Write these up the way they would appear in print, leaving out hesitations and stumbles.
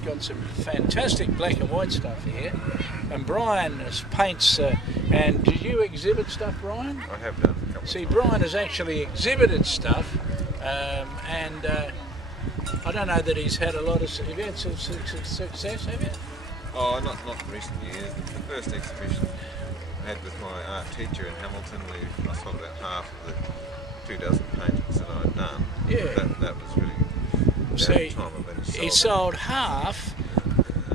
has got some fantastic black and white stuff here, and Brian paints. And do you exhibit stuff, Brian? I have done a couple. See, Brian has actually exhibited stuff, and I don't know that he's had a lot of. Have you had some success? Have you? Oh, not in recent years. The first exhibition I had with my art teacher in Hamilton, I sold about half of the 2 dozen paintings that I'd done. Yeah. That was really See, time I've been he sold half,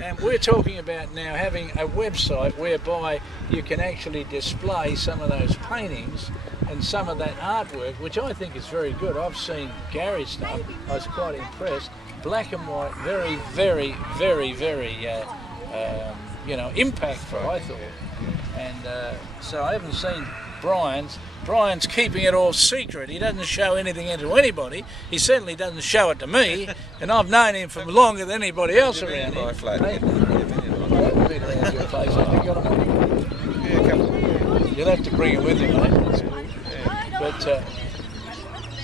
and we're talking about now having a website whereby you can actually display some of those paintings and some of that artwork, which I think is very good. I've seen Gary's stuff. I was quite impressed. Black and white, very, very, very, very, impactful, I thought. And so I haven't seen Brian's. Brian's keeping it all secret. He doesn't show anything to anybody. He certainly doesn't show it to me, and I've known him for longer than anybody else around here. I haven't been around your place. I think got a couple. You'll have to bring it with you, mate. That's good.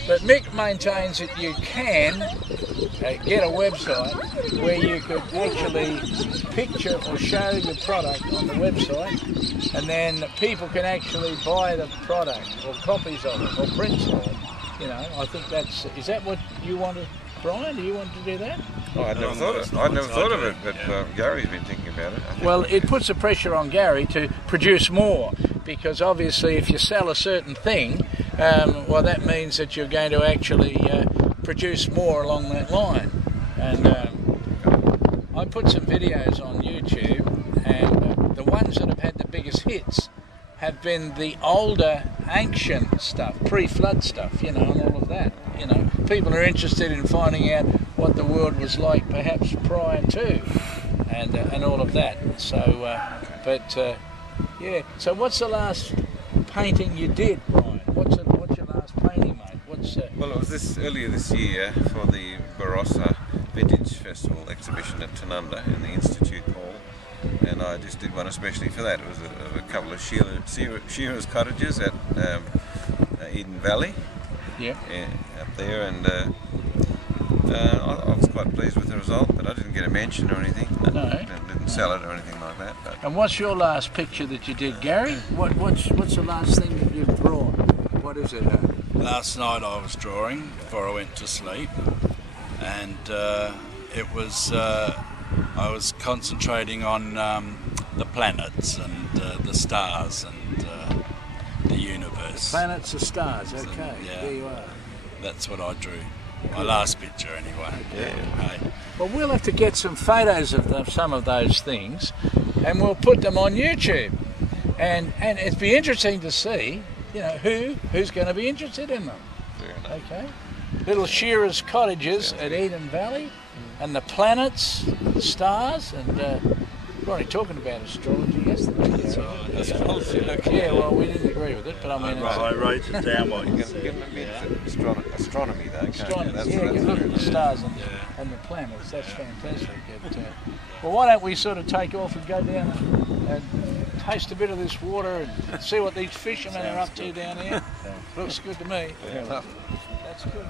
But Mick maintains that you can get a website where you could actually picture or show your product on the website, and then people can actually buy the product or copies of it or prints of it. You know, I think is that what you wanted, Brian? Do you want to do that? Oh, I'd never thought of it, but Gary's been thinking about it. Well, it puts the pressure on Gary to produce more, because obviously if you sell a certain thing, well, that means that you're going to actually produce more along that line. And I put some videos on YouTube, and the ones that have had the biggest hits have been the older, ancient stuff, pre-flood stuff, you know, and all of that. You know, people are interested in finding out what the world was like perhaps prior to, and all of that. So, yeah. So, what's the last painting you did, Brian? What's your last painting, mate? Well, it was earlier this year for the Barossa Vintage Festival exhibition at Tanunda in the Institute Hall, and I just did one especially for that. It was a couple of shearers' cottages at Eden Valley. Yeah. Up there, and I was quite pleased with the result, but I didn't get a mention or anything. No. Didn't sell it or anything like that. But. And what's your last picture that you did, Gary? What's the last thing that you've drawn? What is it? Last night I was drawing before I went to sleep, and it was I was concentrating on the planets and the stars and the universe. Planets, the stars. Okay, yeah, there you are. That's what I drew. My last picture, anyway. Yeah. Hey. Well, we'll have to get some photos of some of those things, and we'll put them on YouTube. And it'd be interesting to see, you know, who's going to be interested in them. Okay. Little shearers' cottages at Eden Valley, and the planets, the stars, and we were only talking about astrology yesterday. Astrology. Yeah, well, we didn't agree with it, but I mean... I wrote it down what you said. Give them astronomy though, Astronomy, that's yeah, you look at the stars and the planets, that's fantastic. Well, why don't we sort of take off and go down and taste a bit of this water and see what these fishermen are up to down here? Looks good to me. Yeah. That's good.